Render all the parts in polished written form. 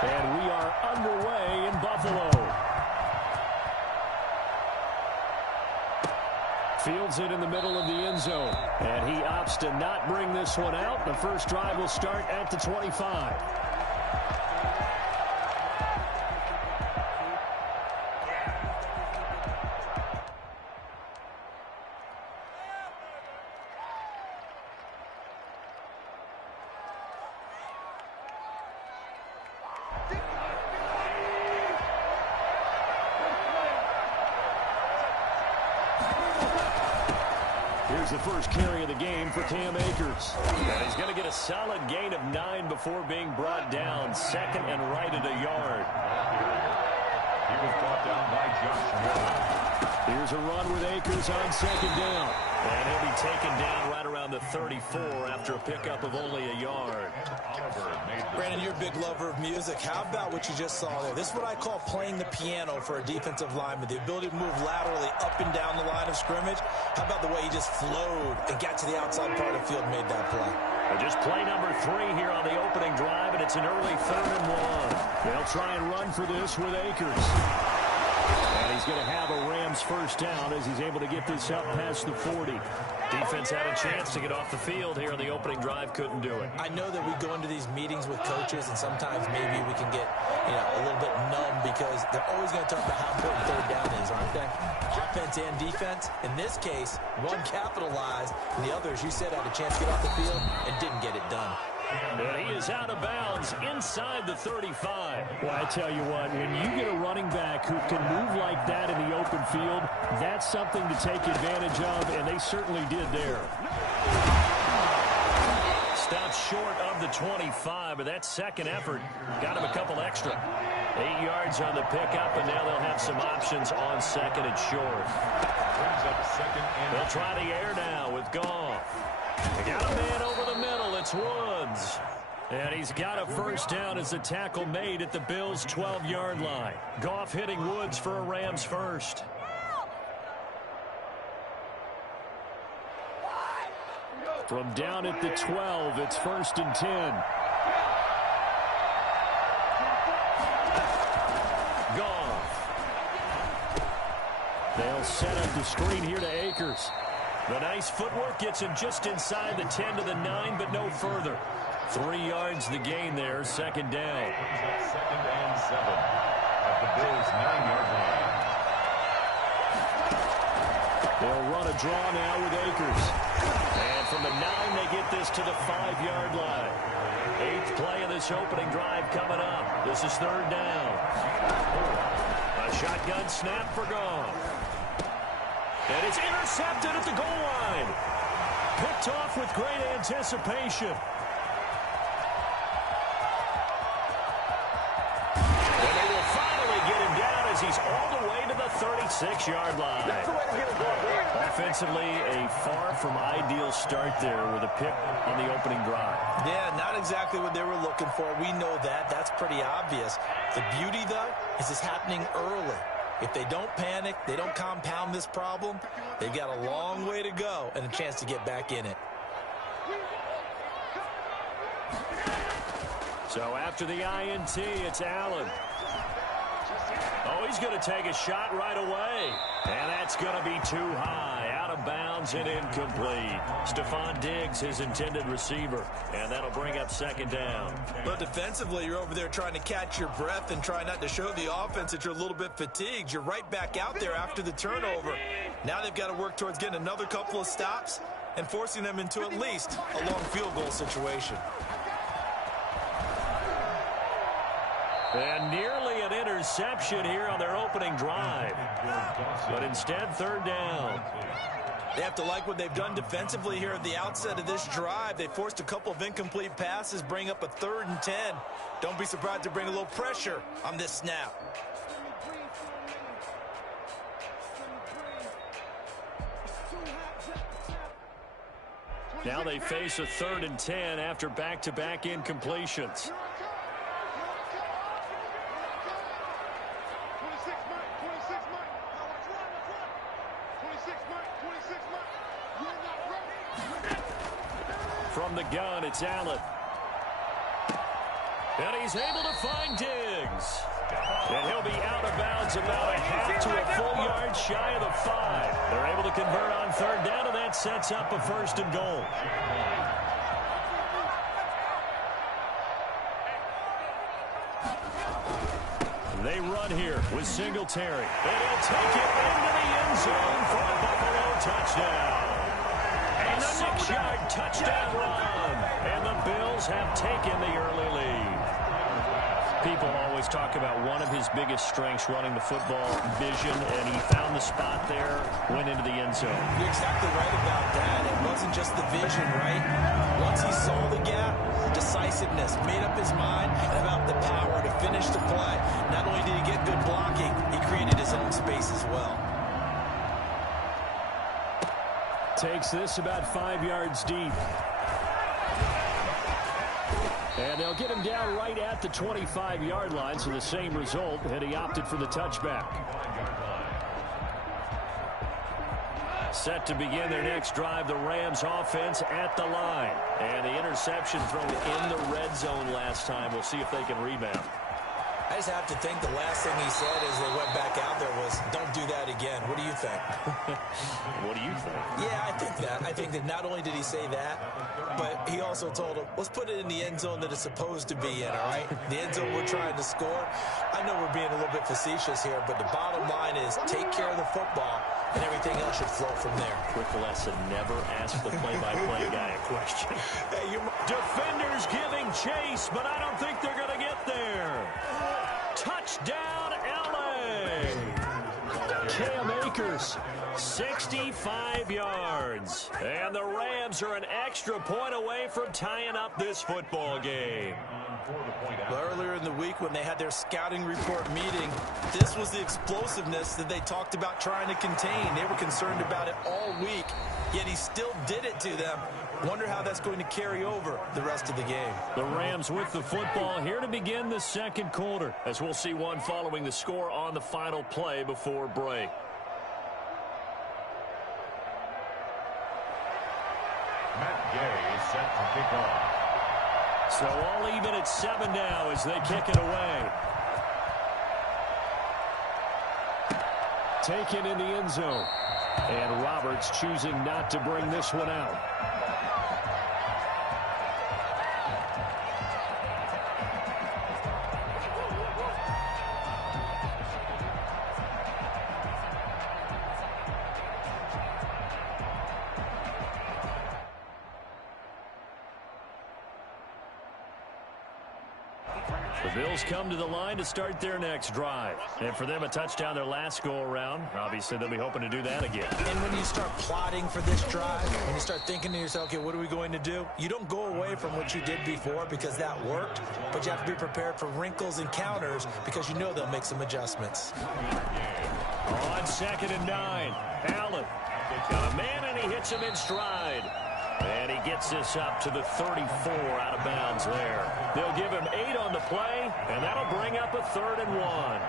And we are underway in Buffalo. Fields it in the middle of the end zone. And he opts to not bring this one out. The first drive will start at the 25. Here's the first carry of the game for Cam Akers. And he's going to get a solid gain of 9 before being brought down. Second and right at a yard. He was brought down by Josh. Here's a run with Akers on second down. And he'll be taken down right around the 34 after a pickup of only a yard. Brandon, you're a big lover of music. How about what you just saw there? This is what I call playing the piano for a defensive lineman. The ability to move laterally up and down the line of scrimmage. How about the way he just flowed and got to the outside part of the field and made that play? Just play number 3 here on the opening drive, and it's an early 3rd and 1. They'll try and run for this with Akers. And he's going to have a Rams first down as he's able to get this up past the 40. Defense had a chance to get off the field here on the opening drive, couldn't do it. I know that we go into these meetings with coaches, and sometimes maybe we can get a little bit numb because they're always going to talk about how important third down is, aren't they? Offense and defense. In this case, one capitalized, and the other, as you said, had a chance to get off the field and didn't get it done. And he is out of bounds inside the 35. Well, I tell you what, when you get a running back who can move like that in the open field, that's something to take advantage of, and they certainly did there. Stopped short of the 25, but that second effort got him a couple extra. 8 yards on the pickup, and now they'll have some options on second and short. They'll try the air now with Goff. They got a man over the middle. It's Woods. And he's got a first down as the tackle made at the Bills' 12-yard line. Goff hitting Woods for a Rams first. From down at the 12, it's 1st and 10. Goff. They'll set up the screen here to Akers. The nice footwork gets him just inside the 10 to the 9, but no further. 3 yards the gain there, second down. 2nd and 7 at the Bills' 9-yard line. They'll run a draw now with Akers. And from the 9, they get this to the 5-yard line. 8th play of this opening drive coming up. This is 3rd down. A shotgun snap for Goff. And it's intercepted at the goal line. Picked off with great anticipation. And they will finally get him down as he's all the way to the 36-yard line. Offensively, a far from ideal start there with a pick on the opening drive. Yeah, not exactly what they were looking for. We know that. That's pretty obvious. The beauty, though, is it's happening early. If they don't panic, they don't compound this problem, they've got a long way to go and a chance to get back in it. So after the INT, it's Allen. Oh, he's going to take a shot right away. And that's going to be too high. Out of bounds and incomplete. Stephon Diggs, his intended receiver. And that'll bring up second down. But defensively, you're over there trying to catch your breath and try not to show the offense that you're a little bit fatigued. You're right back out there after the turnover. Now they've got to work towards getting another couple of stops and forcing them into at least a long field goal situation. And nearly an interception here on their opening drive. But instead, 3rd down. They have to like what they've done defensively here at the outset of this drive. They forced a couple of incomplete passes, bring up a 3rd and 10. Don't be surprised to bring a little pressure on this snap. Now they face a 3rd and 10 after back-to-back incompletions. From the gun, it's Allen. And he's able to find Diggs. And he'll be out of bounds about a half to a full yard shy of the 5. They're able to convert on third down, and that sets up a first and goal. They run here with Singletary. And he'll take it into the end zone for a Buffalo touchdown. A 6-yard touchdown run. And the Bills have taken the early lead. People always talk about one of his biggest strengths running the football, vision, and he found the spot there, went into the end zone. You're exactly right about that. It wasn't just the vision, right? Once he saw the gap, decisiveness, made up his mind, and about the power to finish the play. Not only did he get good blocking, he created his own space as well. Takes this about 5 yards deep. And they'll get him down right at the 25-yard line, so the same result, and he opted for the touchback. Set to begin their next drive, the Rams offense at the line. And the interception thrown in the red zone last time. We'll see if they can rebound. I just have to think the last thing he said as they went back out there was, don't do that again. What do you think? What do you think? Yeah, I think that. I think that not only did he say that, but he also told him, let's put it in the end zone that it's supposed to be in, all right? The end zone we're trying to score. I know we're being a little bit facetious here, but the bottom line is take care of the football, and everything else should flow from there. Quick lesson, never ask the play-by-play guy a question. Hey, defenders giving chase, but I don't think they're going to get there. Touchdown, L.A. Cam Akers, 65 yards. And the Rams are an extra point away from tying up this football game. Well, earlier in the week when they had their scouting report meeting, this was the explosiveness that they talked about trying to contain. They were concerned about it all week, yet he still did it to them. Wonder how that's going to carry over the rest of the game. The Rams with the football here to begin the second quarter, as we'll see one following the score on the final play before break. Matt Gay is set to kick off. So all even at 7 now as they kick it away. Taken in the end zone. And Roberts choosing not to bring this one out. The Bills come to the line to start their next drive. And for them, a touchdown their last go-around. Obviously, they'll be hoping to do that again. And when you start plotting for this drive, when you start thinking to yourself, okay, what are we going to do? You don't go away from what you did before because that worked, but you have to be prepared for wrinkles and counters because you know they'll make some adjustments. On 2nd and 9, Allen got a man, and he hits him in stride. And he gets this up to the 34 out of bounds there. They'll give him 8 on the play, and that'll bring up a 3rd and 1.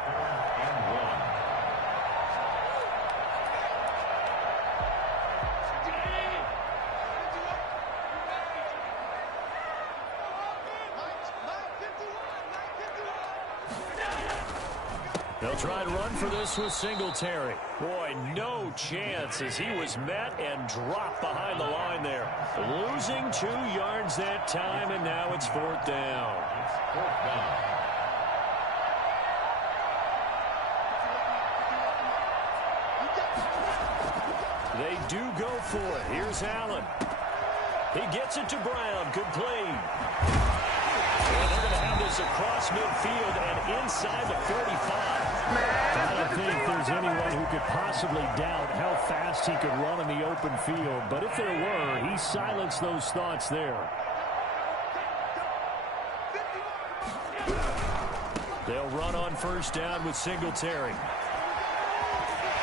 They'll try to run for this with Singletary. Boy, no chance as he was met and dropped behind the line there. Losing 2 yards that time, and now it's 4th down. They do go for it. Here's Allen. He gets it to Brown. Complete. And they're going to have this across midfield and inside the 35. I don't think there's anyone who could possibly doubt how fast he could run in the open field. But if there were, he silenced those thoughts there. They'll run on 1st down with Singletary.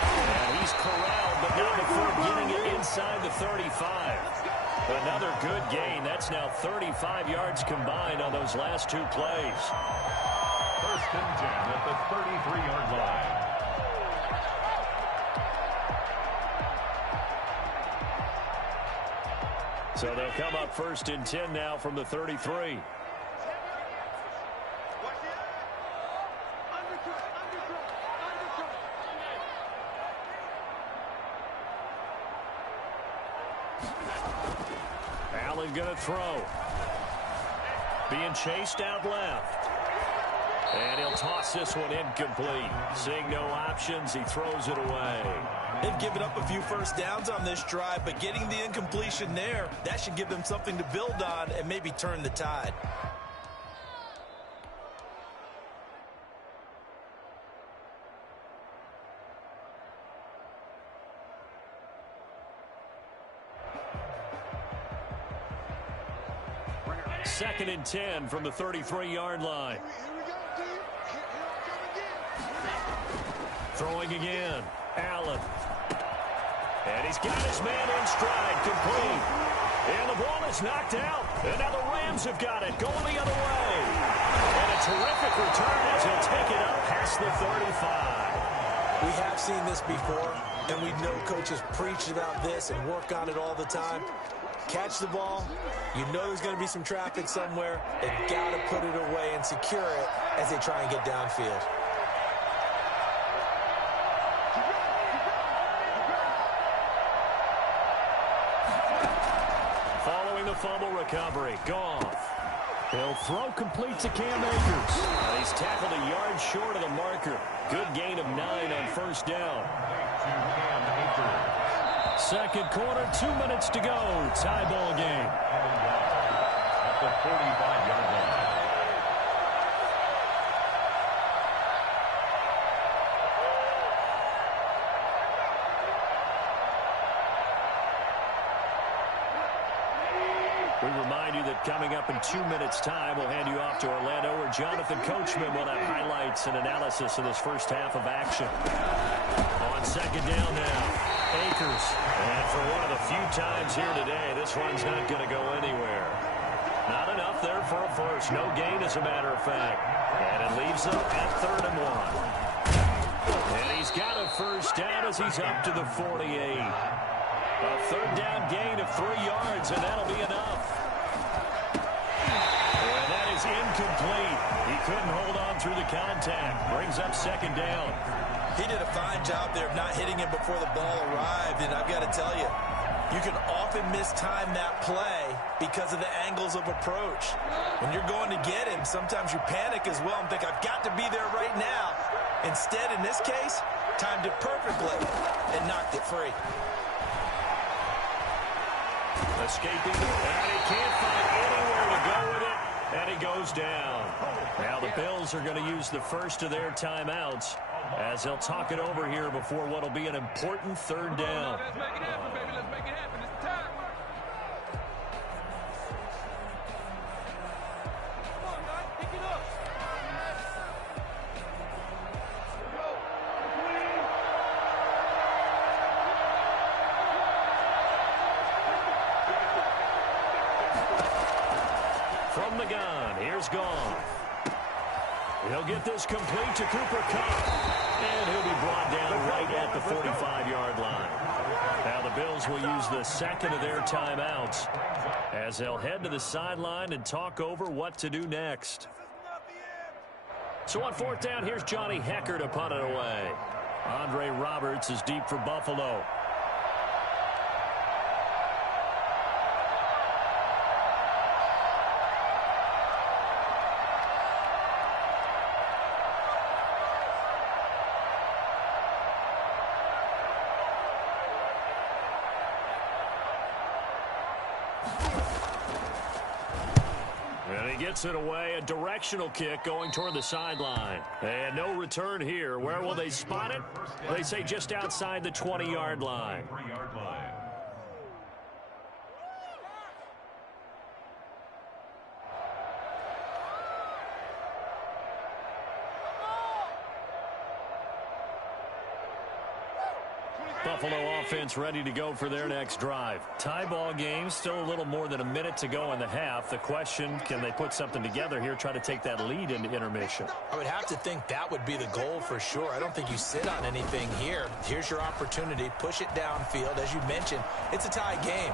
And he's corralled, but not before getting it inside the 35. Another good gain. That's now 35 yards combined on those last 2 plays. 1st and 10 at the 33-yard line. So they'll come up 1st and 10 now from the 33. he's going to throw. Being chased out left. And he'll toss this one incomplete. Seeing no options, he throws it away. They've given up a few first downs on this drive, but getting the incompletion there, that should give them something to build on and maybe turn the tide. Second and 10 from the 33-yard line. Throwing again. Allen. And he's got his man in stride, complete. And the ball is knocked out. And now the Rams have got it, going the other way. And a terrific return as he'll take it up past the 35. We have seen this before, and we know coaches preach about this and work on it all the time. Catch the ball. You know there's going to be some traffic somewhere. They've got to put it away and secure it as they try and get downfield. Following the fumble recovery, Goff. He'll throw complete to Cam Akers. He's tackled a yard short of the marker. Good gain of 9 on first down. Second quarter, 2 minutes to go. Tie ball game. At the 45-yard line. We remind you that coming up in 2 minutes' time, we'll hand you off to Orlando, where Jonathan Coachman will have highlights and analysis of this first half of action. On second down now, Akers. And for one of the few times here today, this one's not going to go anywhere. Not enough there for a first. No gain, as a matter of fact. And it leaves them at 3rd and 1. And he's got a first down as he's up to the 48. A third down gain of 3 yards, and that'll be enough. And that is incomplete. He couldn't hold on through the contact. Brings up second down. He did a fine job there of not hitting him before the ball arrived, and I've got to tell you, you can often mistime that play because of the angles of approach. When you're going to get him, sometimes you panic as well and think, I've got to be there right now. Instead, in this case, timed it perfectly and knocked it free. Escaping, and he can't find anywhere to go with it, and he goes down. Now the Bills are going to use the first of their timeouts as they'll talk it over here before what will be an important third down. Let's make it happen, baby. Let's make it happen. It's time. Come on, guys. Pick it up. From the gun, here's Goff. He'll get this complete to Cooper Kupp, and he'll be brought down right at the 45-yard line. Now the Bills will use the second of their timeouts as they'll head to the sideline and talk over what to do next. So on fourth down, here's Johnny Hecker to punt it away. Andre Roberts is deep for Buffalo. Gets it away, a directional kick going toward the sideline. And no return here. Where will they spot it? They say just outside the 20-yard line. Buffalo offense ready to go for their next drive. Tie ball game, still a little more than a minute to go in the half. The question, can they put something together here, try to take that lead into intermission? I would have to think that would be the goal for sure. I don't think you sit on anything here. Here's your opportunity. Push it downfield. As you mentioned, it's a tie game.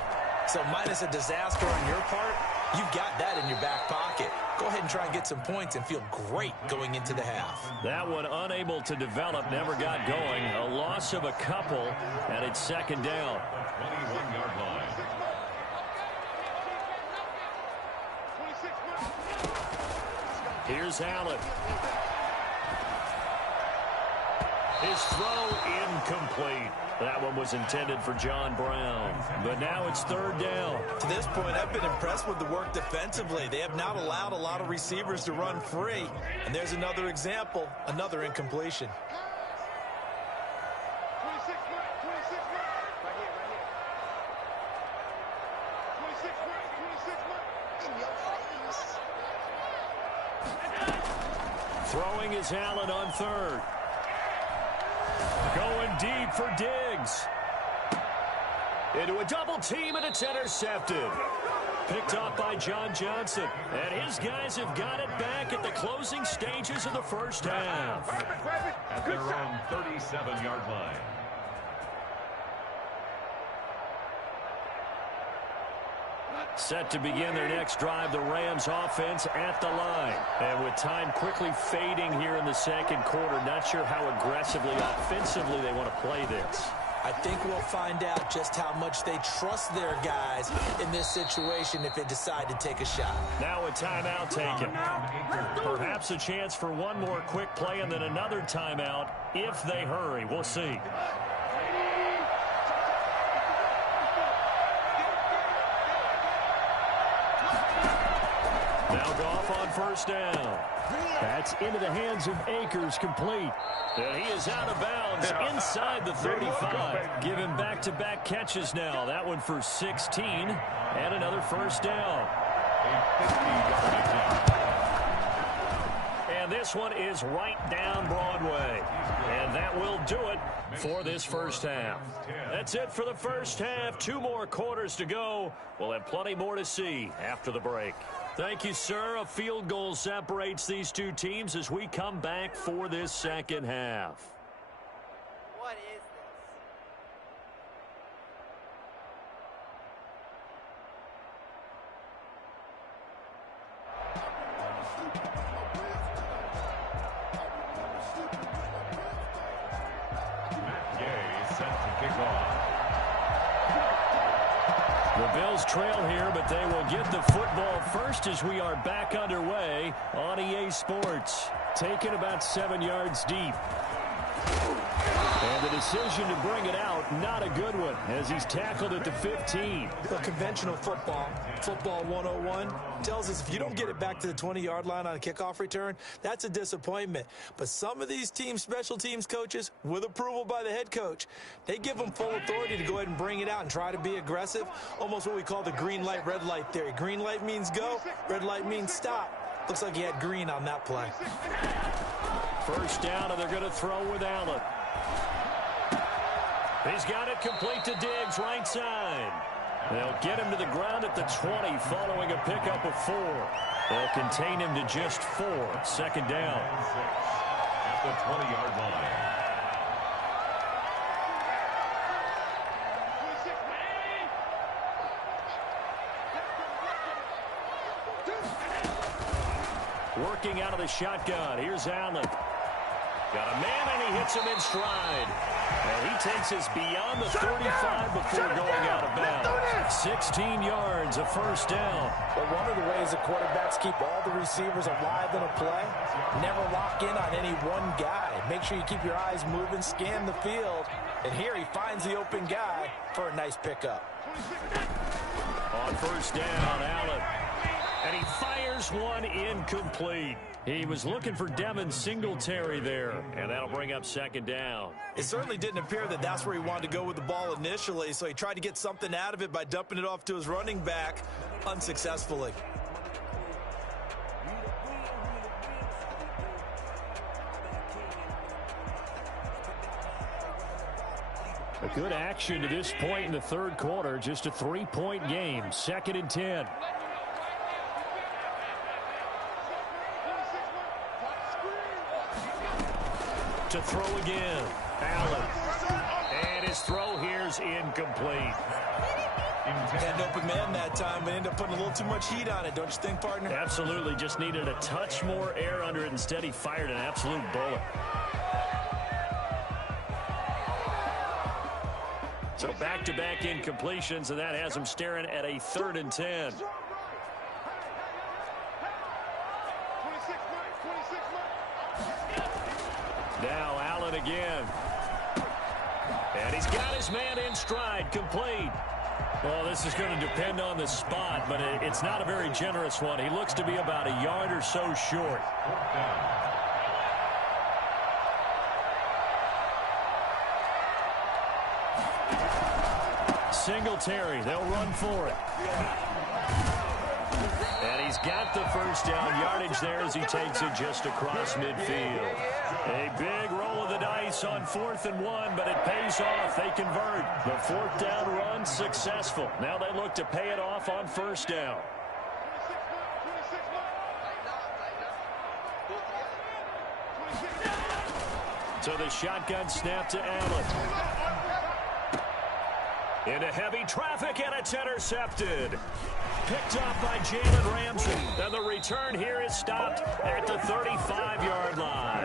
So minus a disaster on your part, you've got that in your back pocket. Go ahead and try and get some points and feel great going into the half. That one unable to develop, never got going. A loss of a couple, and it's second down. 21-yard line. Here's Allen. His throw incomplete. That one was intended for John Brown. But now it's third down. To this point, I've been impressed with the work defensively. They have not allowed a lot of receivers to run free. And there's another example, another incompletion. Throwing is Allen on third. Going deep for Diggs. Into a double team, and it's intercepted. Picked up by John Johnson. And his guys have got it back at the closing stages of the first half. At their own 37-yard line. Set to begin their next drive, the Rams offense at the line. And with time quickly fading here in the second quarter, not sure how aggressively, offensively they want to play this. I think we'll find out just how much they trust their guys in this situation if they decide to take a shot. Now a timeout taken. Perhaps a chance for one more quick play and then another timeout if they hurry. We'll see. Now Goff on first down. That's into the hands of Akers, complete. And he is out of bounds inside the 35. Given back-to-back catches now. That one for 16 and another first down. And this one is right down Broadway. And that will do it for this first half. That's it for the first half. 2 more quarters to go. We'll have plenty more to see after the break. Thank you, sir. A field goal separates these two teams as we come back for this second half. What is this? Matt Gay set to kick off. The Bills trail here, but they will get the football first as we are back underway on EA Sports. Taken about 7 yards deep. And the decision to bring it out, not a good one, as he's tackled at the 15. The conventional football 101, tells us if you don't get it back to the 20-yard line on a kickoff return, that's a disappointment. But some of these special teams coaches, with approval by the head coach, they give them full authority to go ahead and bring it out and try to be aggressive, almost what we call the green light, red light theory. Green light means go, red light means stop. Looks like he had green on that play. First down, and they're going to throw with Allen. He's got it complete to Diggs, right side. They'll get him to the ground at the 20 following a pickup of 4. They'll contain him to just 4. Second down. At the 20-yard line. Working out of the shotgun. Here's Allen. Got a man, and he hits him in stride. And he takes us beyond the 35 before going out of bounds. 16 yards, a first down. But one of the ways the quarterbacks keep all the receivers alive in a play, never lock in on any one guy. Make sure you keep your eyes moving, scan the field. And here he finds the open guy for a nice pickup. On first down, Allen. And he fires one incomplete. He was looking for Devin Singletary there, and that'll bring up second down. It certainly didn't appear that that's where he wanted to go with the ball initially, so he tried to get something out of it by dumping it off to his running back unsuccessfully. A good action to this point in the third quarter, just a 3-point game, 2nd and 10. To throw again, Allen. And his throw here's incomplete. Had an open man that time, but ended up putting a little too much heat on it, don't you think, partner? Absolutely, just needed a touch more air under it. Instead, he fired an absolute bullet. So back-to-back incompletions, and that has him staring at a 3rd and 10. Now Allen again. And he's got his man in stride, complete. Well, this is going to depend on the spot, but it's not a very generous one. He looks to be about a yard or so short. Singletary, they'll run for it. And he's got the first down yardage there as he takes it just across midfield. A big roll of the dice on 4th and 1, but it pays off. They convert. The 4th down run successful. Now they look to pay it off on 1st down. So the shotgun snap to Allen. Into heavy traffic, and it's intercepted. Picked off by Jalen Ramsey. And the return here is stopped at the 35-yard line.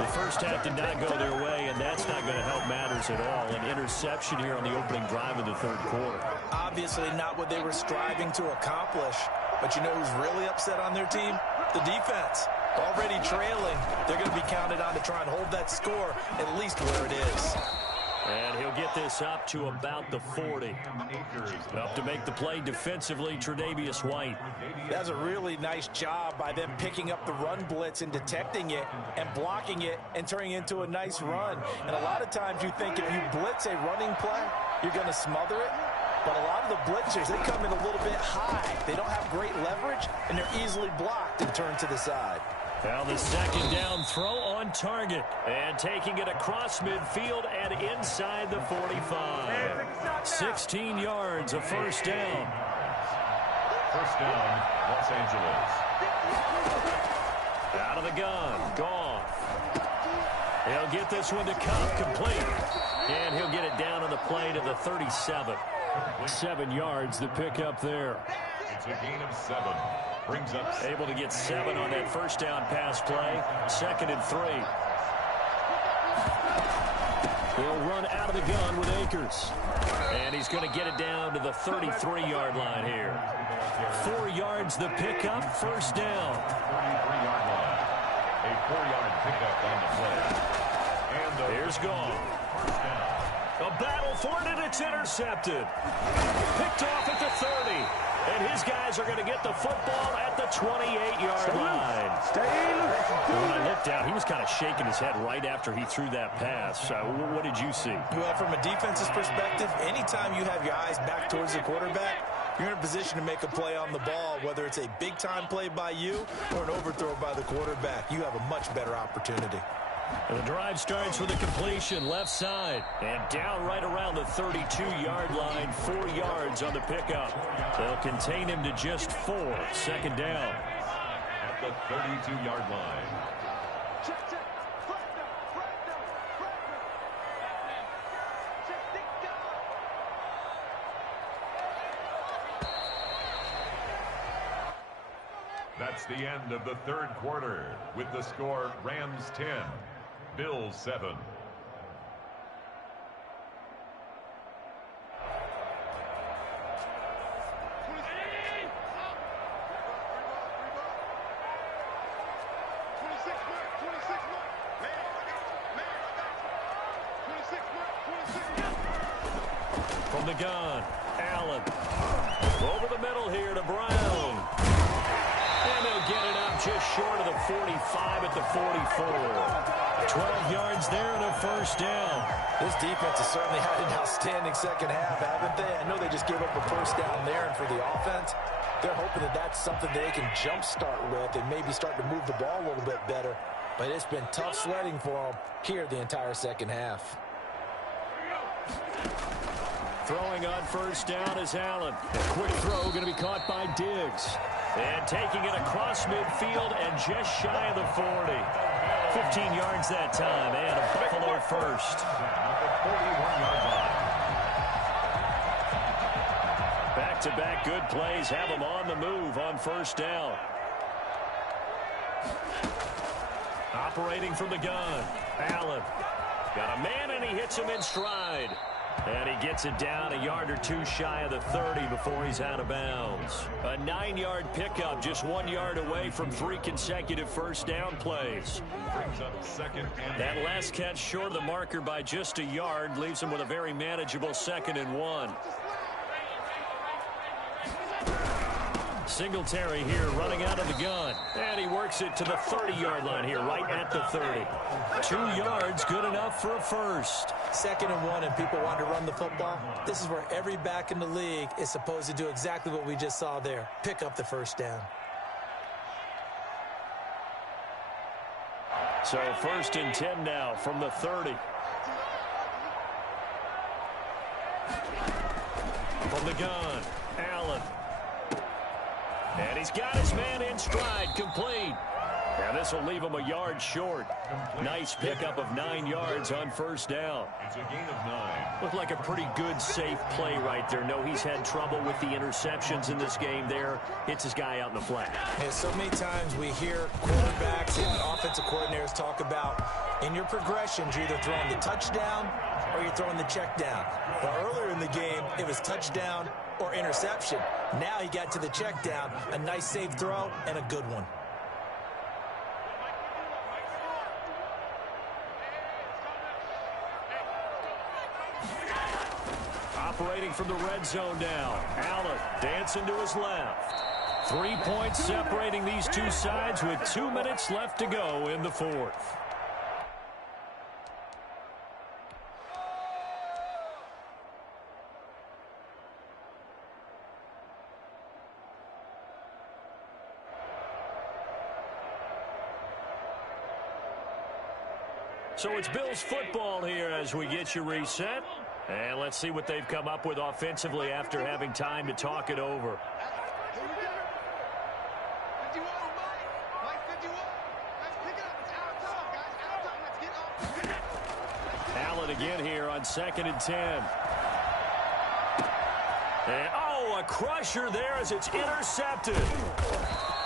The first half did not go their way, and that's not going to help matters at all. An interception here on the opening drive of the 3rd quarter. Obviously not what they were striving to accomplish. But you know who's really upset on their team? The defense. Already trailing. They're going to be counted on to try and hold that score at least where it is. And he'll get this up to about the 40. Up to make the play defensively, Tre'Davious White. That's a really nice job by them picking up the run blitz and detecting it and blocking it and turning it into a nice run. And a lot of times you think if you blitz a running play, you're going to smother it. But a lot of the blitzers, they come in a little bit high. They don't have great leverage, and they're easily blocked and turned to the side. Now the 2nd down throw on target. And taking it across midfield and inside the 45. 16 yards, a 1st down. 1st down, Los Angeles. Out of the gun, Goff. He'll get this one to Cup, complete. And he'll get it down on the play to the 37. 7 yards, the pickup there. It's a gain of 7. Brings up able to get 7 on that 1st down pass play. 2nd and 3. He'll run out of the gun with Akers. And he's going to get it down to the 33-yard line here. 4 yards the pickup, 1st down. 33-yard line. A 4-yard pickup on the play. And here's Goff. A battle for it, and it's intercepted. Picked off at the 30. And his guys are going to get the football at the 28-yard line. When I looked out, he was kind of shaking his head right after he threw that pass. What did you see? Well, from a defense's perspective, anytime you have your eyes back towards the quarterback, you're in a position to make a play on the ball, whether it's a big-time play by you or an overthrow by the quarterback. You have a much better opportunity. And the drive starts with a completion left side and down right around the 32-yard line. 4 yards on the pickup. They'll contain him to just 4. 2nd down. At the 32-yard line. That's the end of the 3rd quarter with the score Rams 10. Bills 7. From the gun, Allen. Over the middle here to Brown. And they'll get it up just short of the 45 at the 44. 12 yards there and a 1st down. This defense has certainly had an outstanding 2nd half, haven't they? I know they just gave up a 1st down there, and for the offense, they're hoping that that's something they can jumpstart with and maybe start to move the ball a little bit better. But it's been tough sledding for them here the entire 2nd half. Throwing on 1st down is Allen. A quick throw going to be caught by Diggs. And taking it across midfield and just shy of the 40. 15 yards that time, and a Buffalo 1st. Back-to-back good plays have them on the move on 1st down. Operating from the gun, Allen. Got a man, and he hits him in stride. And he gets it down a yard or two shy of the 30 before he's out of bounds. A 9-yard pickup, just 1 yard away from 3 consecutive first down plays. Brings up second and That last catch short of the marker by just a yard leaves him with a very manageable 2nd and 1. Singletary here running out of the gun. And he works it to the 30-yard line here, right at the 30. 2 yards, good enough for a first. 2nd and 1, and people want to run the football. This is where every back in the league is supposed to do exactly what we just saw there. Pick up the first down. So 1st and 10 now from the 30. From the gun, Allen. And he's got his man in stride, complete. And this will leave him a yard short. Nice pickup of 9 yards on first down. it's a gain of 9. Looked like a pretty good, safe play right there. No, he's had trouble with the interceptions in this game there. Hits his guy out in the flat. And so many times we hear quarterbacks and offensive coordinators talk about in your progressions, you're either throwing the touchdown or you're throwing the check down. Well, earlier in the game, it was touchdown or interception. Now he got to the check down, a nice safe throw, and a good one. Operating from the red zone now. Allen dancing to his left. 3 points separating these two sides with 2 minutes left to go in the 4th. So it's Bills football here as we get you reset. And let's see what they've come up with offensively after having time to talk it over. Allen again here on 2nd and 10. And, oh, a crusher there as it's intercepted.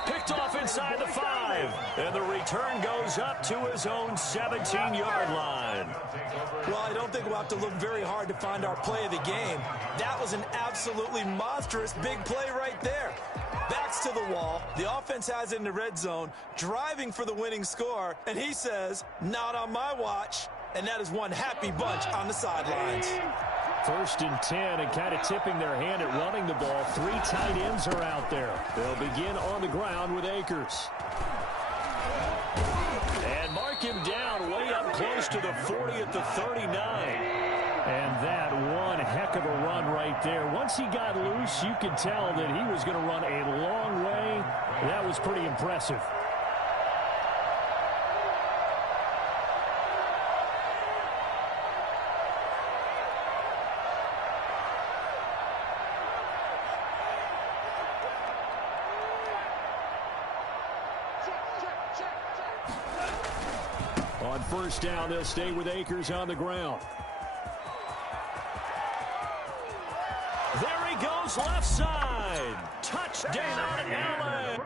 Picked off inside the 5. And the return goes up to his own 17-yard line. Well, I don't think we'll have to look very hard to find our play of the game. That was an absolutely monstrous big play right there. Backs to the wall. The offense has it in the red zone, driving for the winning score. And he says, not on my watch. And that is one happy bunch on the sidelines. 1st and 10, and kind of tipping their hand at running the ball. 3 tight ends are out there. They'll begin on the ground with Akers. And mark him down way up close to the 40 at the 39. And that one heck of a run right there. Once he got loose, you could tell that he was going to run a long way. That was pretty impressive. On first down, they'll stay with Akers on the ground. There he goes, left side. Touchdown, Allen.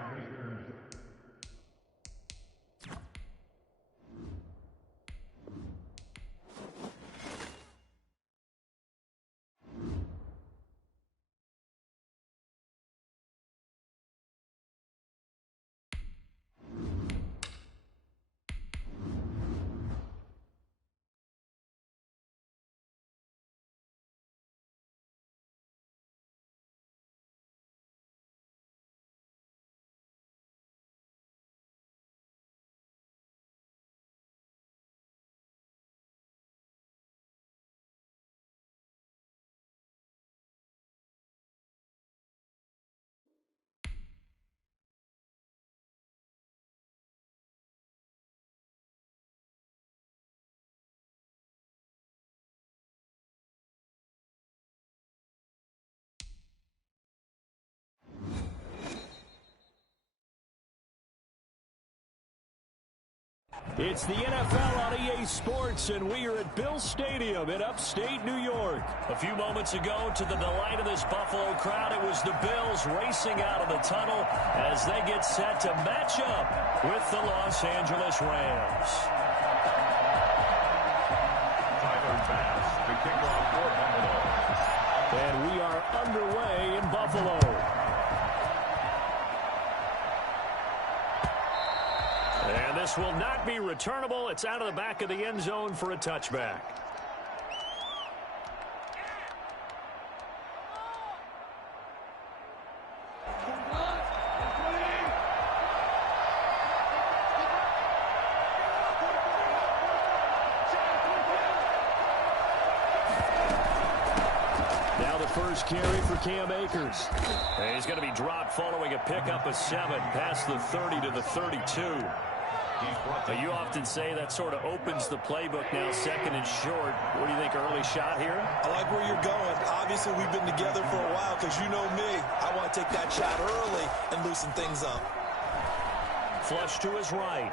It's the NFL on EA Sports, and we are at Bill Stadium in upstate New York. A few moments ago, to the delight of this Buffalo crowd, it was the Bills racing out of the tunnel as they get set to match up with the Los Angeles Rams. Tyler Bass, the kickoff for underway in Buffalo. And this will not be returnable. It's out of the back of the end zone for a touchback. First carry for Cam Akers. And he's going to be dropped following a pickup of 7 past the 30 to the 32. You often say that sort of opens the playbook now, second and short. What do you think, early shot here? I like where you're going. Obviously, we've been together for a while because you know me. I want to take that shot early and loosen things up. Flush to his right.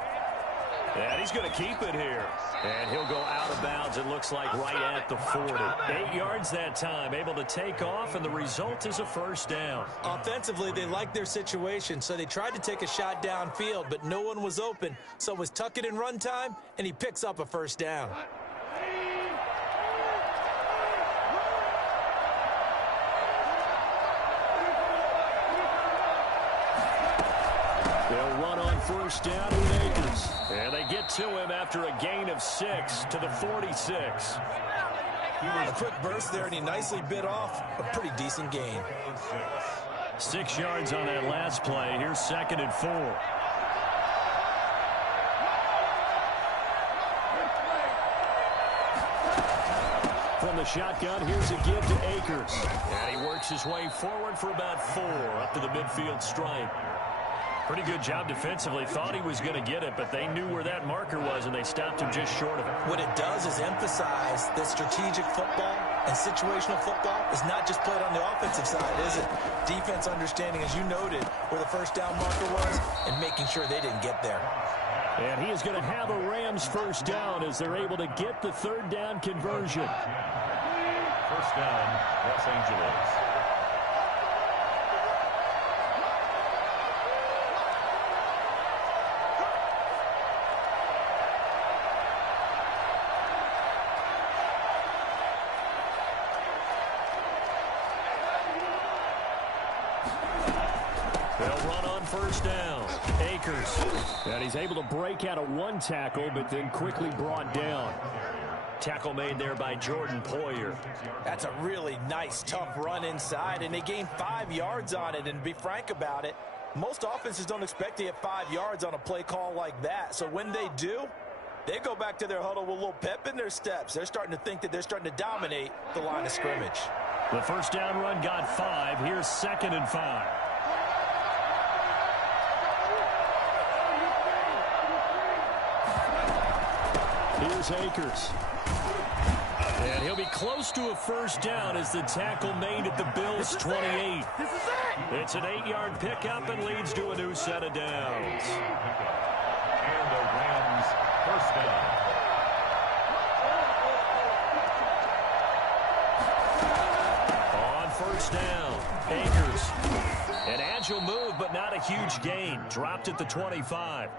And he's going to keep it here. And he'll go out of bounds, it looks like, right at the 40. 8 yards that time, able to take off, and the result is a first down. Offensively, they liked their situation, so they tried to take a shot downfield, but no one was open. So it was tuck it in run time, and he picks up a first down. They'll run on first down with Akers. And they get to him after a gain of 6 to the 46. A quick burst there, and he nicely bit off a pretty decent gain. 6 yards on that last play. Here's 2nd and 4. From the shotgun, here's a give to Akers. And he works his way forward for about 4 up to the midfield stripe. Pretty good job defensively. Thought he was going to get it, but they knew where that marker was, and they stopped him just short of it. What it does is emphasize that strategic football and situational football is not just played on the offensive side, is it? Defense understanding, as you noted, where the first down marker was and making sure they didn't get there. And he is going to have a Rams first down as they're able to get the 3rd down conversion. First down, Los Angeles. They'll run on first down. Akers. And he's able to break out of 1 tackle, but then quickly brought down. Tackle made there by Jordan Poyer. That's a really nice, tough run inside, and they gained 5 yards on it. And to be frank about it, most offenses don't expect to get 5 yards on a play call like that. So when they do, they go back to their huddle with a little pep in their steps. They're starting to think that they're starting to dominate the line of scrimmage. The first down run got 5. Here's 2nd and 5. Here's Akers. And he'll be close to a first down as the tackle made at the Bills' 28. This is it. It's an 8-yard pickup and leads to a new set of downs. And the Rams first down. On first down, Akers. An agile move, but not a huge gain. Dropped at the 25.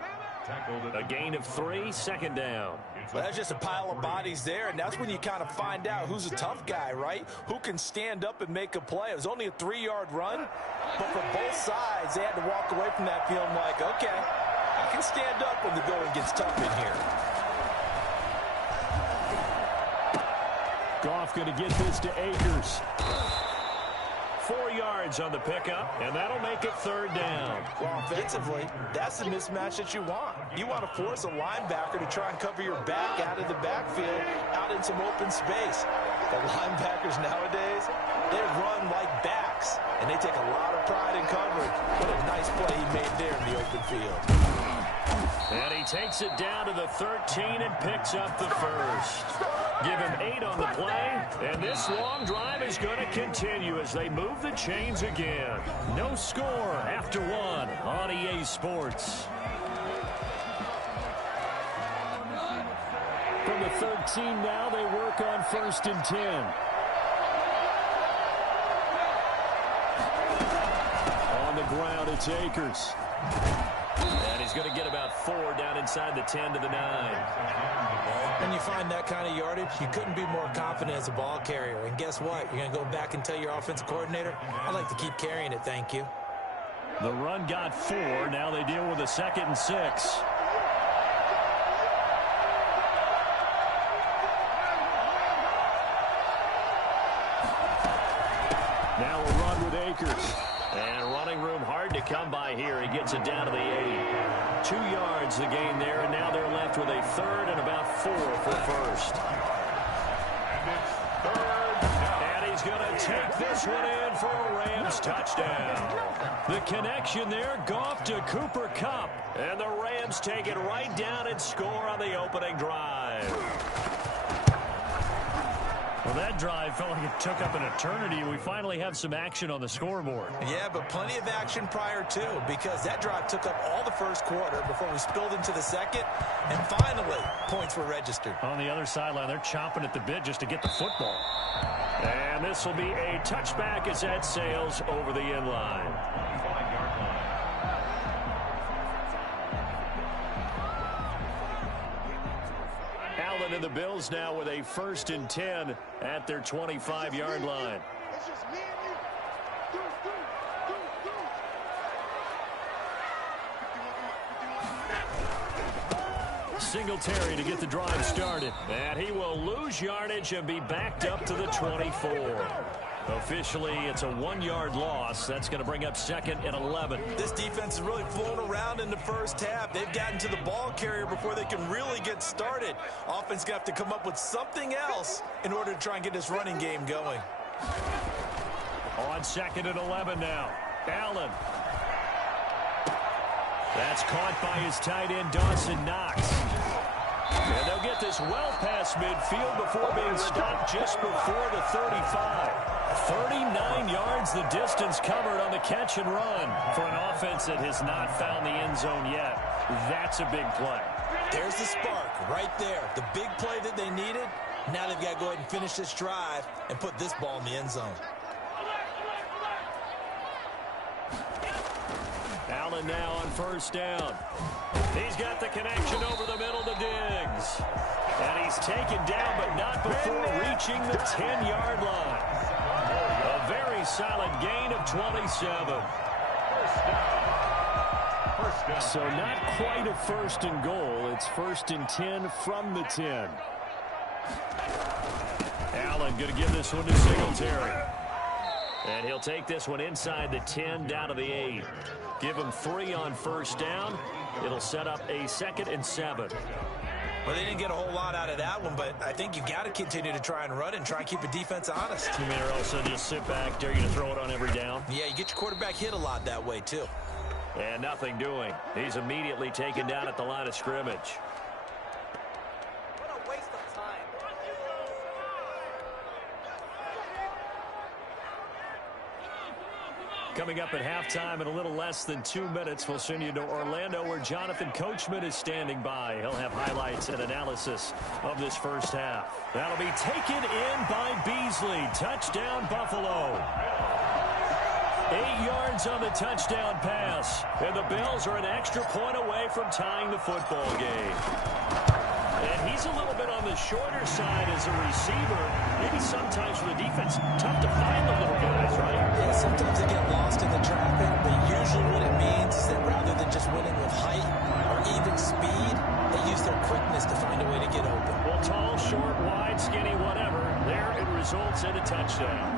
A gain of 3, 2nd down. Well, that's just a pile of bodies there, and that's when you kind of find out who's a tough guy, right? Who can stand up and make a play. It was only a 3-yard run, but for both sides, they had to walk away from that feeling like, okay, I can stand up when the going gets tough in here. Goff going to get this to Akers. 4 yards on the pickup, and that'll make it 3rd down. Well, offensively, that's the mismatch that you want. You want to force a linebacker to try and cover your back out of the backfield, out in some open space. The linebackers nowadays, they run like backs, and they take a lot of pride in coverage. What a nice play he made there in the open field. And he takes it down to the 13 and picks up the first. Give him 8 on the play, and this long drive is going to continue as they move the chains again. No score after 1 on EA Sports. From the 13 now, they work on 1st and 10. On the ground, it's Akers. And he's he's going to get about 4 down inside the 10 to the 9. When you find that kind of yardage, you couldn't be more confident as a ball carrier. And guess what? You're going to go back and tell your offensive coordinator, I'd like to keep carrying it, thank you. The run got 4. Now they deal with a 2nd and 6. Now a run with Akers. And running room hard to come by here. He gets it down to the 8. 2 yards the gain there, and now they're left with a 3rd and about 4 for first. And it's 3rd down. And he's going to take this one in for a Rams touchdown. The connection there, Goff to Cooper Kupp. And the Rams take it right down and score on the opening drive. Well, that drive felt like it took up an eternity. We finally have some action on the scoreboard. Yeah, but plenty of action prior to, because that drive took up all the first quarter before we spilled into the second, and finally, points were registered. On the other sideline, they're chomping at the bit just to get the football. And this will be a touchback as that sails over the end line. 5-yard line. Allen and the Bills now with a 1st and 10 at their 25-yard line. Singletary to get the drive started. And he will lose yardage and be backed up to the 24. Officially, it's a 1-yard loss. That's going to bring up 2nd and 11. This defense is really flown around in the first half. They've gotten to the ball carrier before they can really get started. Offense going to have to come up with something else in order to try and get this running game going. On 2nd and 11 now. Allen. That's caught by his tight end, Dawson Knox. And they'll get this well past midfield before being stopped just before the 35. 39 yards the distance covered on the catch and run for an offense that has not found the end zone yet. That's a big play. There's the spark right there. The big play that they needed. Now they've got to go ahead and finish this drive and put this ball in the end zone. Allen now on 1st down. He's got the connection over the middle to Diggs. And he's taken down, but not before reaching the 10-yard line. A very solid gain of 27. First down. So not quite a 1st and goal. It's 1st and 10 from the 10. Allen going to give this one to Singletary. And he'll take this one inside the 10 down to the 8. Give him 3 on 1st down. It'll set up a 2nd and 7. Well, they didn't get a whole lot out of that one, but I think you got to continue to try and run and try and keep the defense honest. You mean, or also just sit back, dare you to throw it on every down? Yeah, you get your quarterback hit a lot that way, too. And nothing doing. He's immediately taken down at the line of scrimmage. What a waste of time. Coming up at halftime in a little less than 2 minutes, we'll send you to Orlando where Jonathan Coachman is standing by. He'll have highlights and analysis of this first half. That'll be taken in by Beasley. Touchdown, Buffalo. 8 yards on the touchdown pass. And the Bills are an extra point away from tying the football game. And he's a little bit on the shorter side as a receiver. Maybe sometimes for the defense, tough to find the little guys, right? Yeah, sometimes they get lost in the traffic, but usually what it means is that rather than just winning with height or even speed, they use their quickness to find a way to get open. Well, tall, short, wide, skinny, whatever, there it results in a touchdown.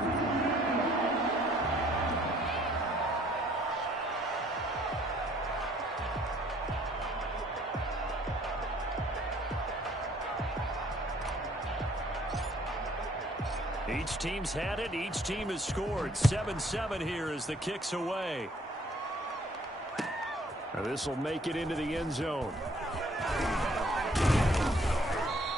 Each team's had it. Each team has scored. 7-7 here as the kick's away. This will make it into the end zone.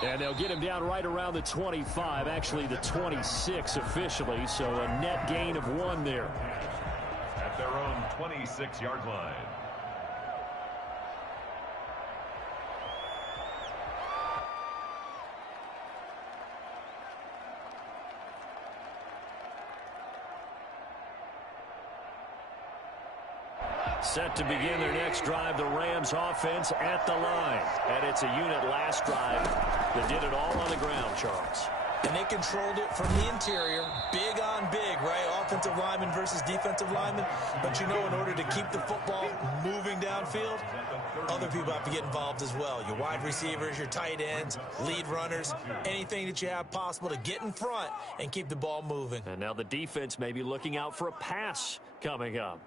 And they'll get him down right around the 25, actually the 26 officially, so a net gain of 1 there. At their own 26-yard line. Set to begin their next drive, the Rams offense at the line. And it's a unit last drive that did it all on the ground, Charles. And they controlled it from the interior, big on big, right? Offensive lineman versus defensive lineman. But you know, in order to keep the football moving downfield, other people have to get involved as well. Your wide receivers, your tight ends, lead runners, anything that you have possible to get in front and keep the ball moving. And now the defense may be looking out for a pass coming up.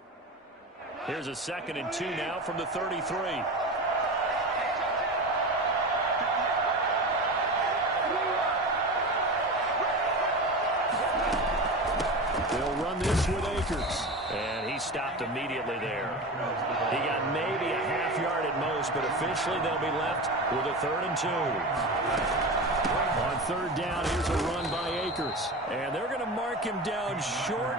Here's a 2nd and 2 now from the 33. They'll run this with Akers. And he stopped immediately there. He got maybe a half yard at most, but officially they'll be left with a 3rd and 2. On 3rd down, here's a run by Akers. And they're going to mark him down short,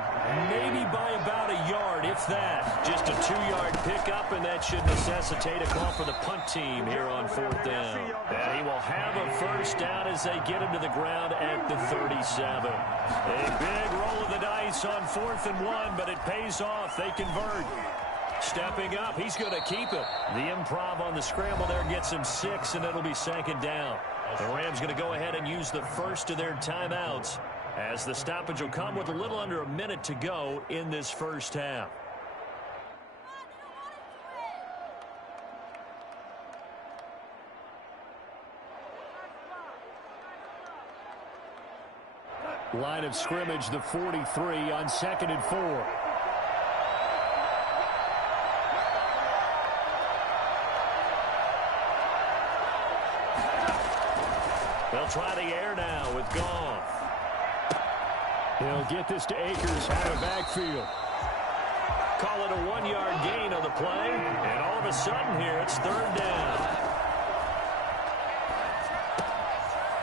maybe by about a yard, if that. Just a 2-yard pickup, and that should necessitate a call for the punt team here on 4th down. And he will have a 1st down as they get him to the ground at the 37. A big roll of the dice on 4th and 1, but it pays off. They convert. Stepping up, he's going to keep it. The improv on the scramble there gets him 6, and it'll be 2nd down. The Rams going to go ahead and use the first of their timeouts as the stoppage will come with a little under a minute to go in this first half. Line of scrimmage, the 43 on 2nd and 4. They'll try the air now with Goff. He'll get this to Akers out of the backfield. Call it a 1-yard gain on the play. And all of a sudden here, it's 3rd down.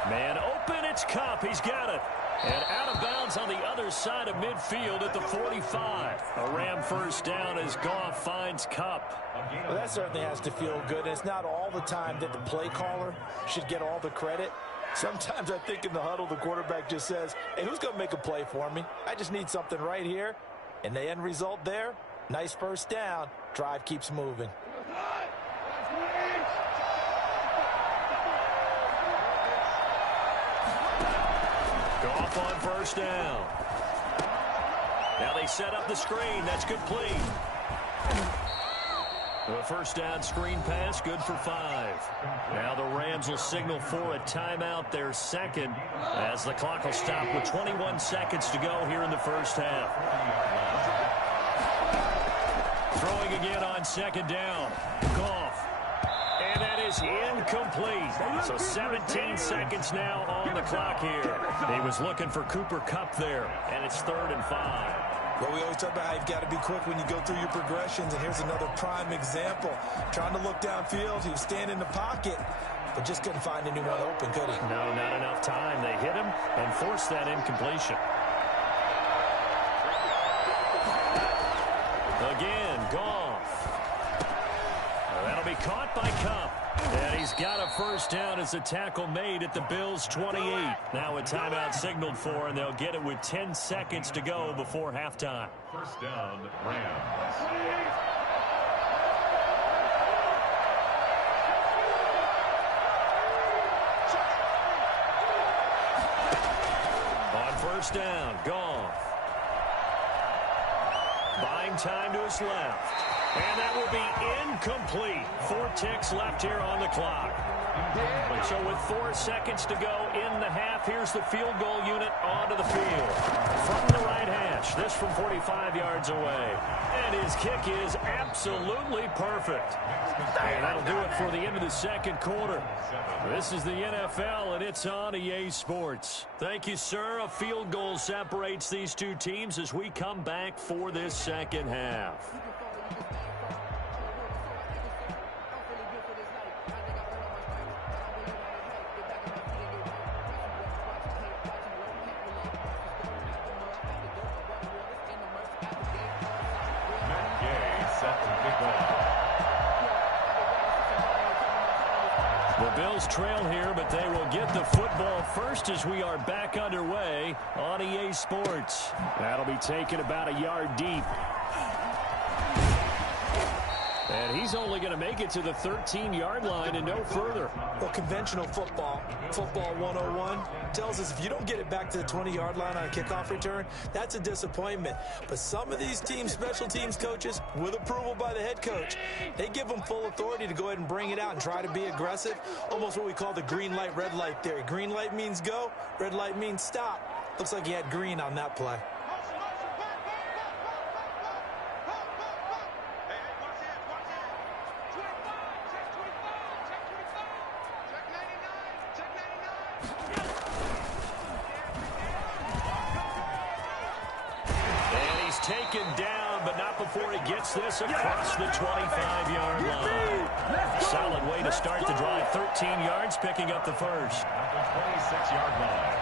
Man open, it's Kupp. He's got it. And out of bounds on the other side of midfield at the 45. A Ram 1st down as Goff finds Kupp. Well, that certainly has to feel good. And it's not all the time that the play caller should get all the credit. Sometimes I think in the huddle, the quarterback just says, hey, who's going to make a play for me? I just need something right here. And the end result there, nice 1st down. Drive keeps moving. Goff on 1st down. Now they set up the screen. That's complete. The 1st down screen pass, good for 5. Now the Rams will signal for a timeout, their 2nd, as the clock will stop with 21 seconds to go here in the first half. Throwing again on 2nd down. Goff. And that is incomplete. So 17 seconds now on the clock here. He was looking for Cooper Kupp there, and it's 3rd and 5. Well, we always talk about how you've got to be quick when you go through your progressions, and here's another prime example. Trying to look downfield, he was standing in the pocket, but just couldn't find anyone open, could he? No, not enough time. They hit him and forced that incompletion. Again, Goff. That'll be caught by Kupp. And he's got a 1st down as a tackle made at the Bills' 28. Now a timeout signaled for, and they'll get it with 10 seconds to go before halftime. 1st down, Rams. On 1st down, Goff. Buying time to his left. And that will be incomplete. 4 ticks left here on the clock. So with 4 seconds to go in the half, here's the field goal unit onto the field. From the right hash, this from 45 yards away. And his kick is absolutely perfect. And that'll do it for the end of the 2nd quarter. This is the NFL, and it's on EA Sports. Thank you, sir. A field goal separates these two teams as we come back for this 2nd half. The Bills trail here, but they will get the football first as we are back underway on EA Sports. That'll be taken about a yard deep. And he's only going to make it to the 13-yard line and no further. Well, conventional football 101, tells us if you don't get it back to the 20-yard line on a kickoff return, that's a disappointment. But some of these teams, special teams coaches, with approval by the head coach, they give them full authority to go ahead and bring it out and try to be aggressive. Almost what we call the green light, red light theory. Green light means go, red light means stop. Looks like he had green on that play. Taken down, but not before he gets this across the 25-yard line. Solid way to start the drive. 13 yards, picking up the first. At the 26-yard line.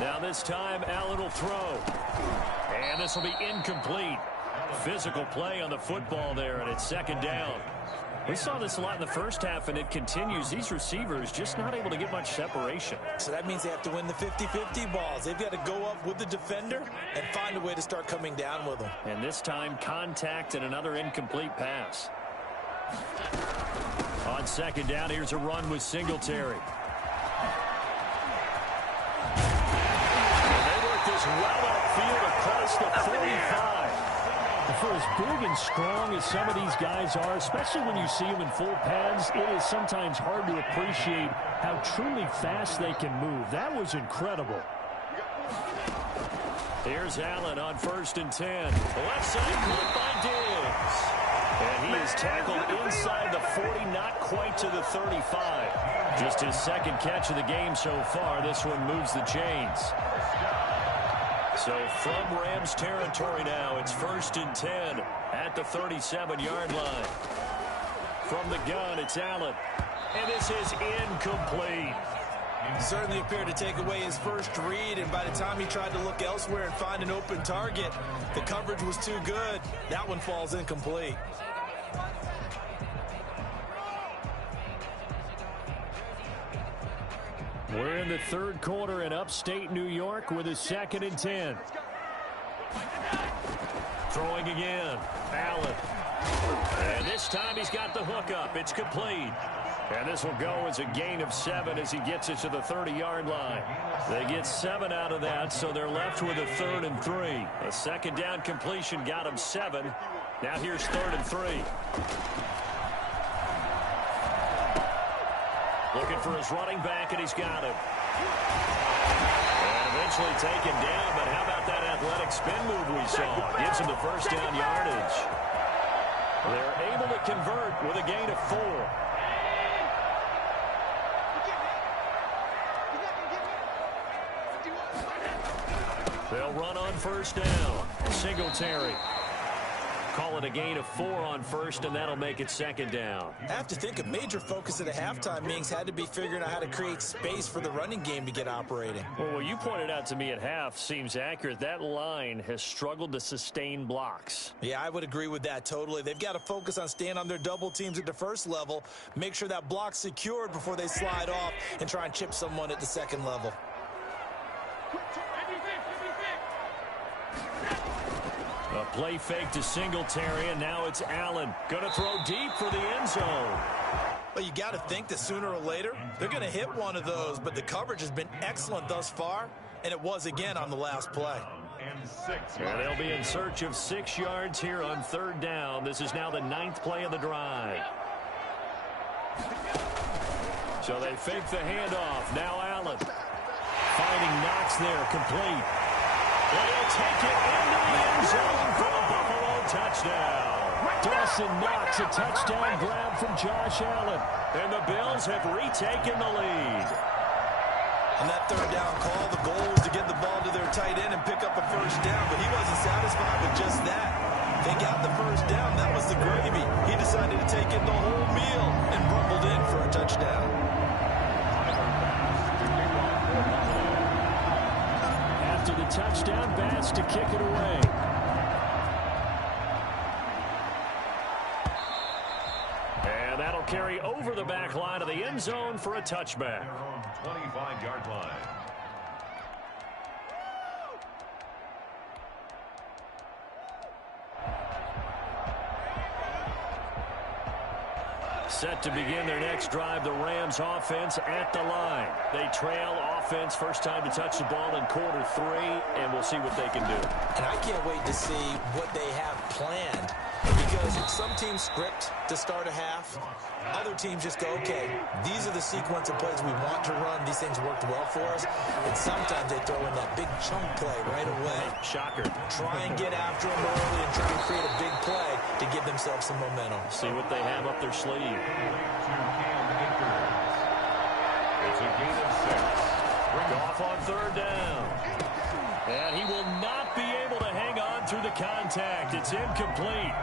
Now this time, Allen will throw. And this will be incomplete. Physical play on the football there, and it's second down. We saw this a lot in the first half, and it continues. These receivers just not able to get much separation. So that means they have to win the 50-50 balls. They've got to go up with the defender and find a way to start coming down with them. And this time, contact and another incomplete pass. On second down, here's a run with Singletary. And they work this well upfield across the 45. For as big and strong as some of these guys are, especially when you see them in full pads, it is sometimes hard to appreciate how truly fast they can move. That was incredible. Here's Allen on 1st and 10. Left side caught by Diggs. And he is tackled inside the 40, not quite to the 35. Just his second catch of the game so far. This one moves the chains. So from Rams territory now, it's 1st and 10 at the 37-yard line. From the gun, it's Allen. And this is incomplete. Certainly appeared to take away his first read, and by the time he tried to look elsewhere and find an open target, the coverage was too good. That one falls incomplete. We're in the third quarter in upstate New York with a 2nd and 10. Throwing again. Allen. And this time he's got the hook up. It's complete. And this will go as a gain of 7 as he gets it to the 30-yard line. They get 7 out of that, so they're left with a 3rd and 3. A second down completion got him 7. Now here's 3rd and 3. Looking for his running back, and he's got him. And eventually taken down, but how about that athletic spin move we saw? Gives him the first down yardage. They're able to convert with a gain of 4. They'll run on 1st down. Singletary. Call it a gain of 4 on 1st, and that'll make it 2nd down. I have to think a major focus at the halftime meetings had to be figuring out how to create space for the running game to get operating. Well, what you pointed out to me at half seems accurate. That line has struggled to sustain blocks. Yeah, I would agree with that totally. They've got to focus on staying on their double teams at the first level, make sure that block's secured before they slide off and try and chip someone at the second level. A play fake to Singletary, and now it's Allen. Going to throw deep for the end zone. Well, you got to think that sooner or later, they're going to hit one of those, but the coverage has been excellent thus far, and it was again on the last play. And they'll be in search of 6 yards here on 3rd down. This is now the 9th play of the drive. So they fake the handoff. Now Allen. Finding Knox there, complete. And he'll take it into the end zone for a Buffalo touchdown. Dawson Knox, a touchdown grab from Josh Allen. And the Bills have retaken the lead. On that 3rd down call, the goal was to get the ball to their tight end and pick up a 1st down, but he wasn't satisfied with just that. They got the 1st down. That was the gravy. He decided to take in the whole meal and rumbled in for a touchdown. After the touchdown, Bass to kick it away. carry over the back line of the end zone for a touchback. 25-yard line. Set to begin their next drive, the Rams offense at the line. They trail offense, first time to touch the ball in quarter 3, and we'll see what they can do. And I can't wait to see what they have planned, because some teams script to start a half. Other teams just go, okay, these are the sequence of plays we want to run. These things worked well for us. And sometimes they throw in that big chunk play right away. Shocker. Try and get after them early and try and create a big play to give themselves some momentum. See what they have up their sleeve. It's a gain of 6. Goff on third down. And he will not be able to hang on through the contact. It's incomplete.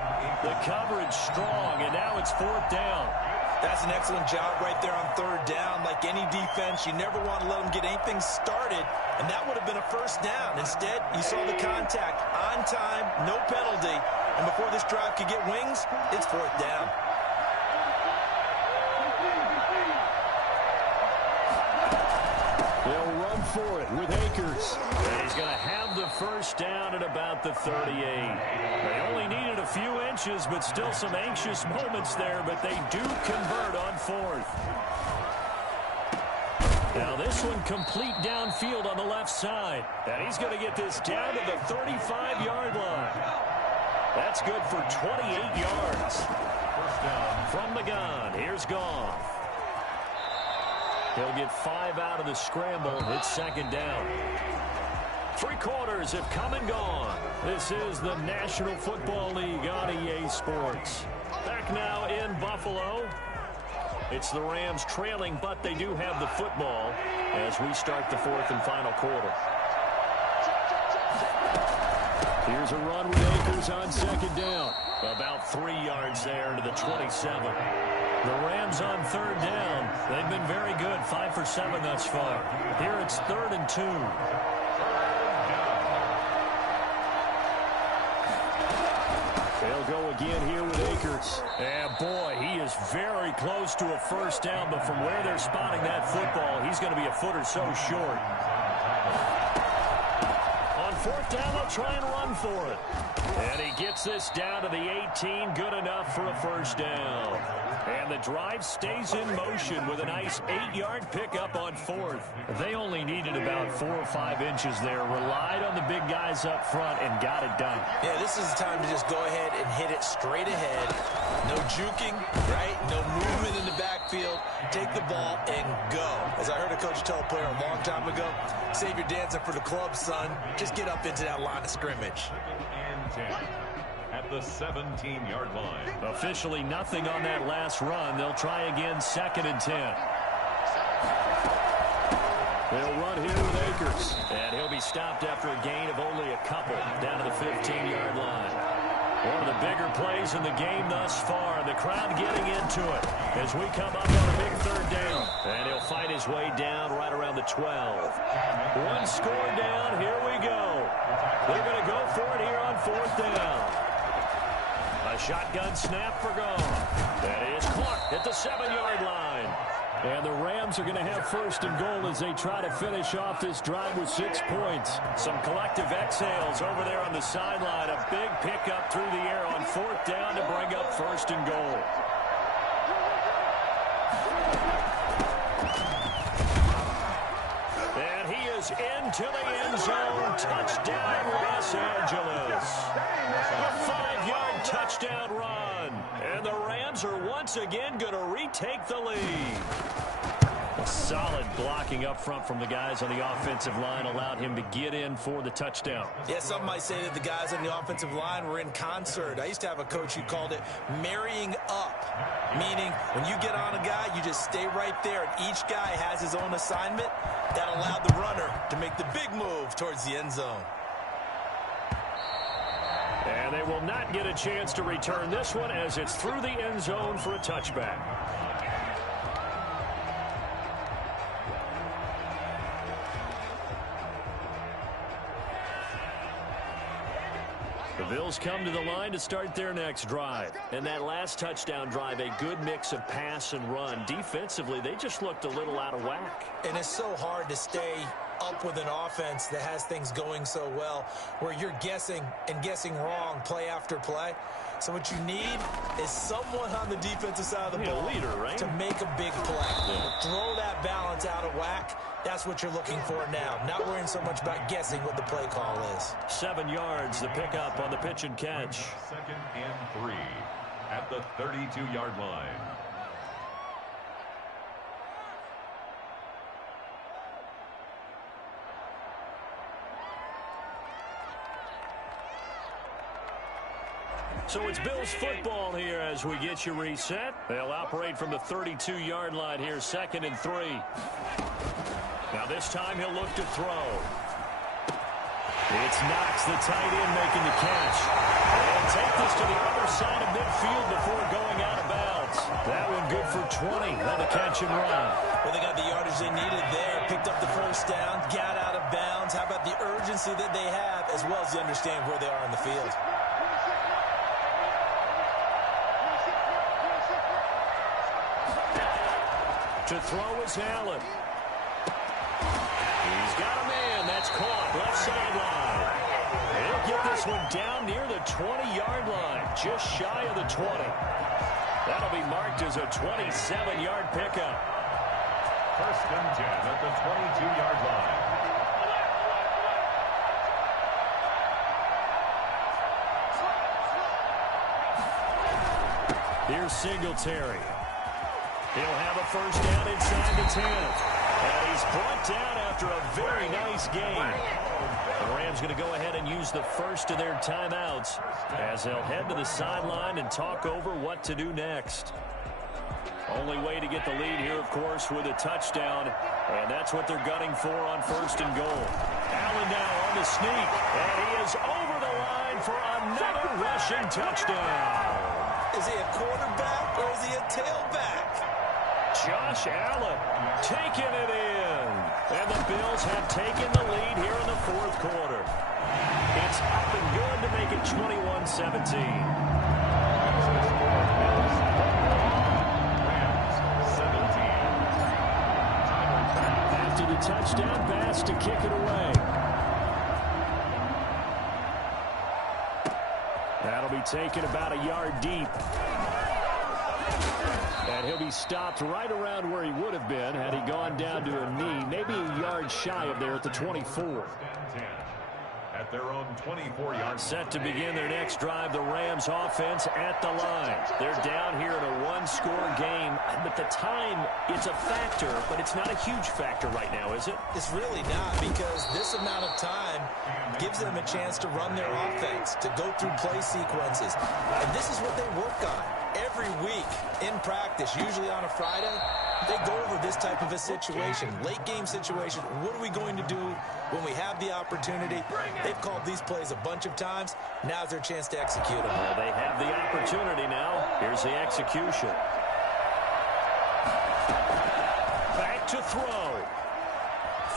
The coverage strong, and now it's fourth down. That's an excellent job right there on third down. Like any defense, you never want to let them get anything started, and that would have been a first down. Instead, you saw the contact on time, no penalty, and before this drive could get wings, it's fourth down. They'll run for it with Akers. And he's going to have the first down at about the 38. They only needed a few inches, but still some anxious moments there, but they do convert on fourth. Now this one complete downfield on the left side. And he's going to get this down to the 35-yard line. That's good for 28 yards. First down. From the gun, here's Goff. He'll get 5 out of the scramble. It's second down. 3 quarters have come and gone. This is the National Football League on EA Sports. Back now in Buffalo. It's the Rams trailing, but they do have the football as we start the fourth and final quarter. Here's a run with Akers on second down. About 3 yards there to the 27. The Rams on third down. They've been very good, 5 for 7 thus far. Here it's 3rd and 2. They'll go again here with Akers. And boy, he is very close to a first down, but from where they're spotting that football, he's going to be a foot or so short. On fourth down, they'll try and run for it. And he gets this down to the 18, good enough for a first down. And the drive stays in motion with a nice 8-yard pickup on fourth. They only needed about 4 or 5 inches there, relied on the big guys up front, and got it done. Yeah, this is the time to just go ahead and hit it straight ahead. No juking, right? No movement in the backfield. Take the ball and go. As I heard a coach tell a player a long time ago, save your dancing for the club, son. Just get up into that line of scrimmage. And 10 at the 17-yard line. Officially nothing on that last run. They'll try again, 2nd and 10. They'll run here with Akers. And he'll be stopped after a gain of only a couple down to the 15-yard line. One of the bigger plays in the game thus far. The crowd getting into it as we come up on a big third down. And he'll fight his way down right around the 12. 1 score down. Here we go. They're going to go for it here on fourth down. A shotgun snap for Goff. That is caught at the 7-yard line. And the Rams are going to have first and goal as they try to finish off this drive with 6 points. Some collective exhales over there on the sideline. A big pickup through the air on fourth down to bring up first and goal. And he is into the end zone. Touchdown, Los Angeles. A 5-yard touchdown run. And the Rams are once again going to retake the lead. A solid blocking up front from the guys on the offensive line allowed him to get in for the touchdown. Yeah, some might say that the guys on the offensive line were in concert. I used to have a coach who called it marrying up, meaning when you get on a guy, you just stay right there, and each guy has his own assignment. That allowed the runner to make the big move towards the end zone. And they will not get a chance to return this one as it's through the end zone for a touchback. The Bills come to the line to start their next drive. And that last touchdown drive, a good mix of pass and run. Defensively, they just looked a little out of whack. And it's so hard to stay up with an offense that has things going so well, where you're guessing and guessing wrong play after play. So what you need is someone on the defensive side of the ball, a leader, right? to make a big play. Yeah. Throw that balance out of whack. That's what you're looking for now. Not worrying so much about guessing what the play call is. 7 yards, the pickup on the pitch and catch. 2nd and 3 at the 32-yard line. So it's Bills football here as we get you reset. They'll operate from the 32-yard line here, 2nd and 3. Now this time he'll look to throw. It's Knox, the tight end, making the catch. And take this to the other side of midfield before going out of bounds. That one good for 20 on the catch and run. Well, they got the yardage they needed there. Picked up the first down, got out of bounds. How about the urgency that they have, as well as you understand where they are on the field. To throw is Allen. He's got a man. That's caught. Left sideline. He'll get this one down near the 20-yard line. Just shy of the 20. That'll be marked as a 27-yard pickup. 1st and 10 at the 22-yard line. Here's Singletary. He'll have a first down inside the 10. And he's brought down after a very nice game. The Rams going to go ahead and use the first of their timeouts as they'll head to the sideline and talk over what to do next. Only way to get the lead here, of course, with a touchdown. And that's what they're gunning for on 1st and goal. Allen now on the sneak. And he is over the line for another rushing touchdown. Is he a quarterback or is he a tailback? Josh Allen taking it in. And the Bills have taken the lead here in the 4th quarter. It's up and good to make it 21-17. After the touchdown pass to kick it away. That'll be taken about a yard deep. And he'll be stopped right around where he would have been had he gone down to a knee, maybe a yard shy of there at the 24. At their own 24-yard. Set to begin their next drive, the Rams offense at the line. They're down here in a one-score game, but the time, it's a factor, but it's not a huge factor right now, is it? It's really not, because this amount of time gives them a chance to run their offense, to go through play sequences. And this is what they work on every week in practice, usually on a Friday. They go over this type of a situation, late game situation. What are we going to do when we have the opportunity? They've called these plays a bunch of times. Now's their chance to execute them. Well, they have the opportunity now. Here's the execution. Back to throw.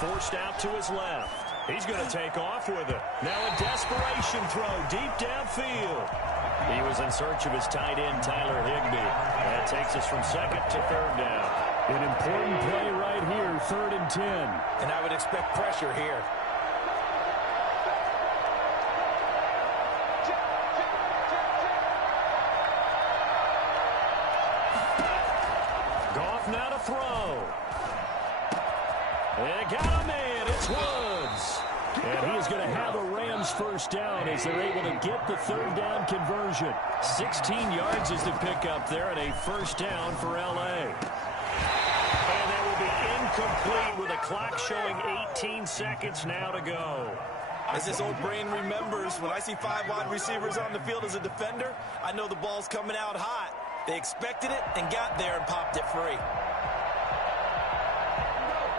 Forced out to his left. He's going to take off with it. Now a desperation throw deep downfield. He was in search of his tight end, Tyler Higbee. That takes us from 2nd to 3rd down. An important play right here, 3rd and 10. And I would expect pressure here. Goff now to throw. And got a man. It's Woods. And he is going to have a Rams first down as they're able to get the 3rd down conversion. 16 yards is the pickup there and a first down for L.A. And that will be incomplete with a clock showing 18 seconds now to go. As this old brain remembers, when I see 5 wide receivers on the field as a defender, I know the ball's coming out hot. They expected it and got there and popped it free.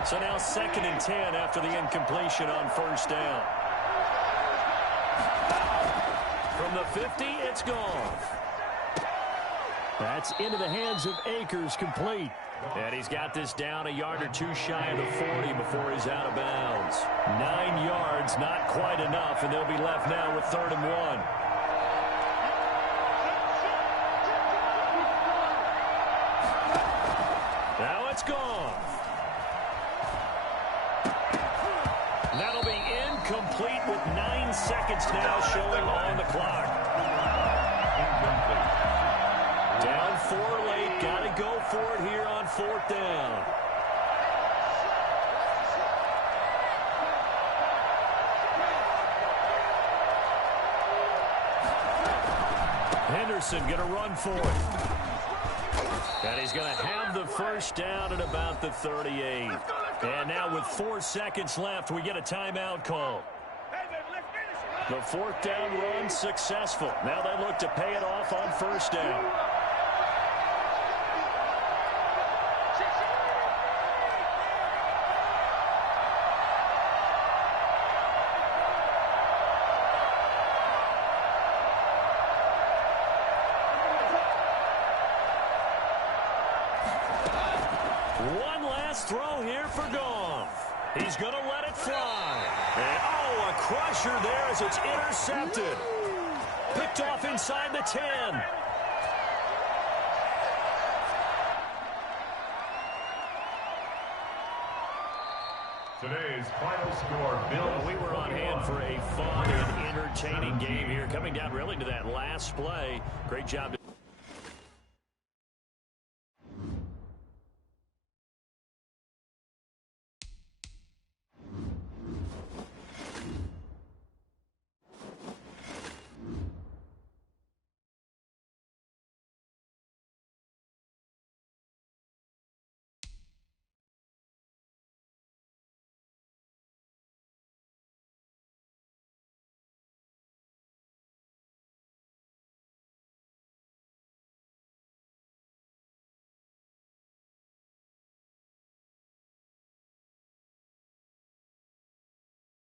So now 2nd and 10 after the incompletion on first down. From the 50, it's gone. That's into the hands of Akers, complete. And he's got this down a yard or two shy of the 40 before he's out of bounds. 9 yards, not quite enough, and they'll be left now with 3rd and 1. seconds now showing on the clock. Down 4 late. Got to go for it here on 4th down. Henderson going to run for it. And he's going to have the first down at about the 38. And now with 4 seconds left, we get a timeout call. The 4th down run successful. Now they look to pay it off on 1st down. One last throw here for Goff. He's going to let it fly. And, a crusher there as it's intercepted. Picked off inside the 10. Today's final score, Bills. We were on hand for a fun and entertaining game here. Coming down really to that last play. Great job.